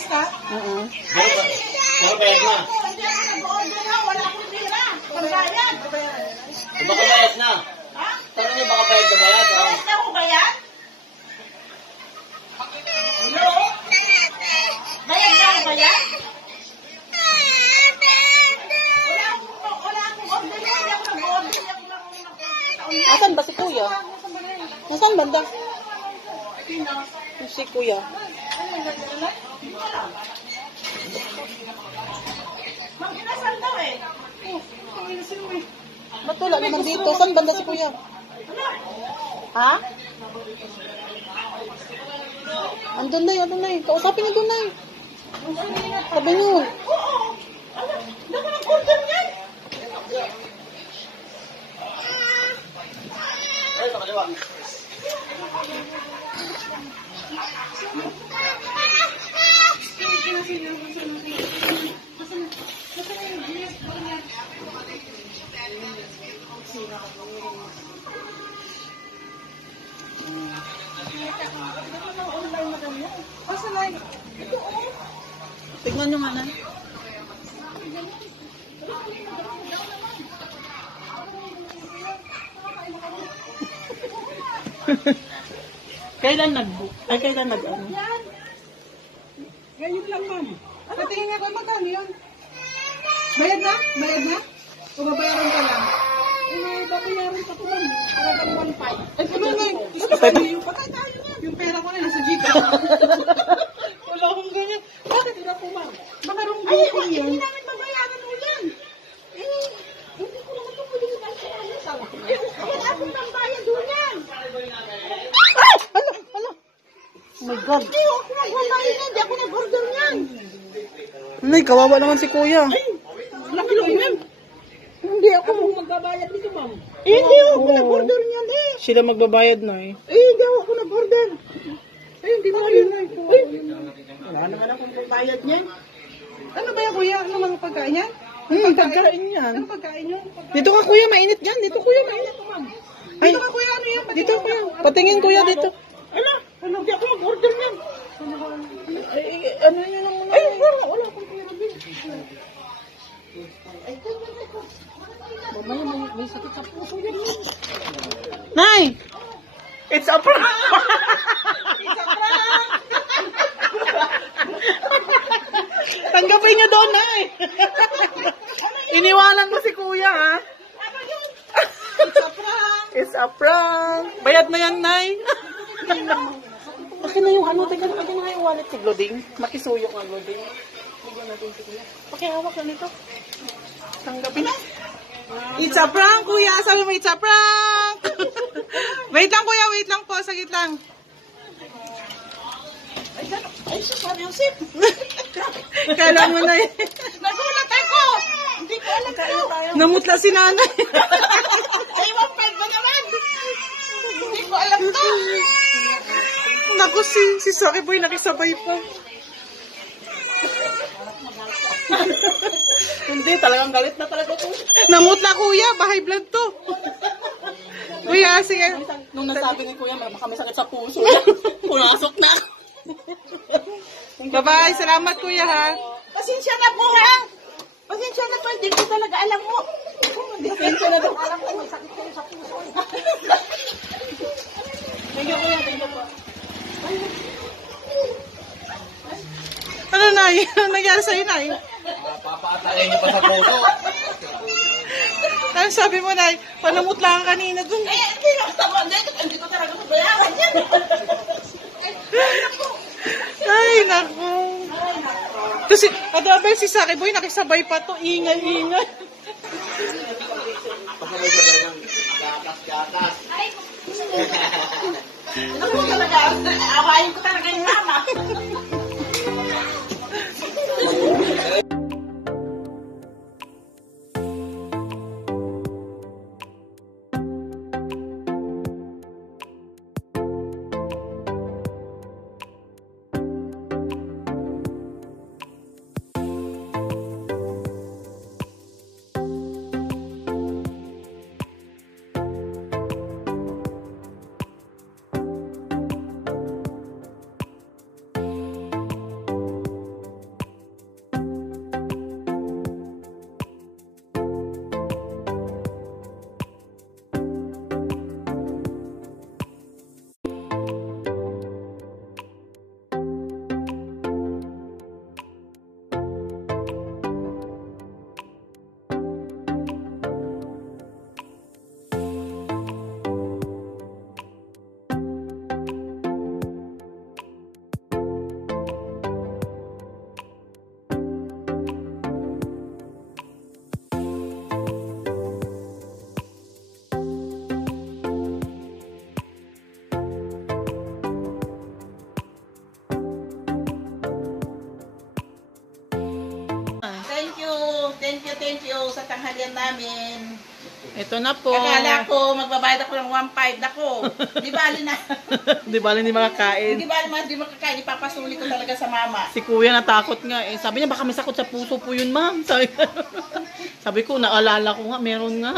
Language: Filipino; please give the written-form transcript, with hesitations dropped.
artista? Oo. Pero bayad na. Hindi ako nag-order na. Wala akong pera. Pambayad. Baka bayad na. Ha? Tanong niyo baka bayad na bayad. Bayad na ako bayad? Hello? Bayad na ako bayad? Wala akong order na. Hindi ako nag-order. Hindi ako nag-order. Asan ba si kuya? Nasaan banda? Si kuya. Mag-inasal daw eh. Ba't wala naman dito? Saan banda si kuya? Ha? Andun na andun na Kausapin andun na Sabi niyo. Oo. Hindi ako nag-order niyan. Ay, pakaliwa. Tignan nyo nga na. Kailan nag-book? Ay, kailan nag-ano? Ngayon lang, ma'am. Patingin nga ko, magkano yun? Bayad na? Bayad na? O babayaran ka lang? Babayaran ka po, ma'am. Para bang 1.5. Ay, ano na yun? Yung patay tayo na. Yung pera ko na, nasa jeep. Wala akong ganyan. Bakit ina po, ma'am? Baka rong ay, hindi namin babayaran mo yan. Eh, hindi ko naman ito pwede sa wala akong pambayad doon yan. Ay! Hala! Hala! Oh my God! Hindi ako nagbabayad yan. Hindi ako nag-order yan. Nay, kawawa naman si kuya. Laki lang yan. Hindi ako magbabayad dito, ma'am. Eh, hindi ako Oo. nag-order niyan eh. Sila magbabayad na Eh, hindi ako nag-order. Eh, hindi mo yun. Eh, wala naman akong pagbayad niyan. Ano ba yan, kuya? Ano mga pagkain yan? Pagkain yan. Ano pagkain yun? Dito ka kuya, mainit yan. Dito kuya, mainit. Ito, ma'am. Ay, Dito ka, kuya. Ano yan? dito kuya. Patingin kuya dito. Ano? Ano? Hindi ako nag-order niyan. Ano yun ang Ay, wala akong pera din. Ay, mamaya may sakit sa puso yan. Nay! It's a prank! Tanggapin niyo doon, Nay! Iniwanan mo si kuya, ha? It's a prank. It's a prank! Bayad na yan, Nay! Akin na yung ano, teka, akin na nga yung wallet si Gloding. Makisuyo nga, Gloding. Bigyan natin si kuya. Pakihawak na nito. Tanggapin na. It's a prank, kuya. Sabi mo, it's a prank. Wait lang, kuya. Wait lang po. Sagit lang. Ay, sorry, Yusip. Kala mo na eh. Nagulat ako. Hindi ko alam ko. Namutla si nanay. Ay, 1.5 ba naman? Hindi ko alam to. Naku, si Saki Boy nakisabay pa. Hindi, talagang galit na talaga to. Namutla, kuya. Bahay blood to. Kuya, sige. Nung nasabi ni kuya, baka may sakit sa puso. Pumasok na. Bye-bye. Salamat, kuya, ha. Pasensya na po, ha. Pasensya na po. Hindi ko talaga alam mo. Pasensya na po. Alam ko, may sakit kayo sa puso. Thank you, kuya. Thank you po. Ano, Nay? Ano nangyari sa'yo, Nay? Papaatayin niyo pa sa puso. Ano sabi mo, Nay? Panamutla ka kanina dun. Eh, hindi ko tama. Hindi ko talaga mabayaran yan. Ay, naku. Kasi, adabay si Saki Boy, nakisabay pa to. Ingay-ingay. Pasabay-sabay ng gatas-gatas. Ako talaga, awayin ko talaga yung mama. thank you sa tanghalian namin. Ito na po. Akala ko, magbabayad ako ng 1.5 ako. Di bali na. Di ba hindi makakain? Di bali di makakain. Ipapasuli ko talaga sa mama. Si kuya natakot nga eh. Sabi niya baka may sakot sa puso po yun ma'am. Sabi ko naalala ko nga, meron nga.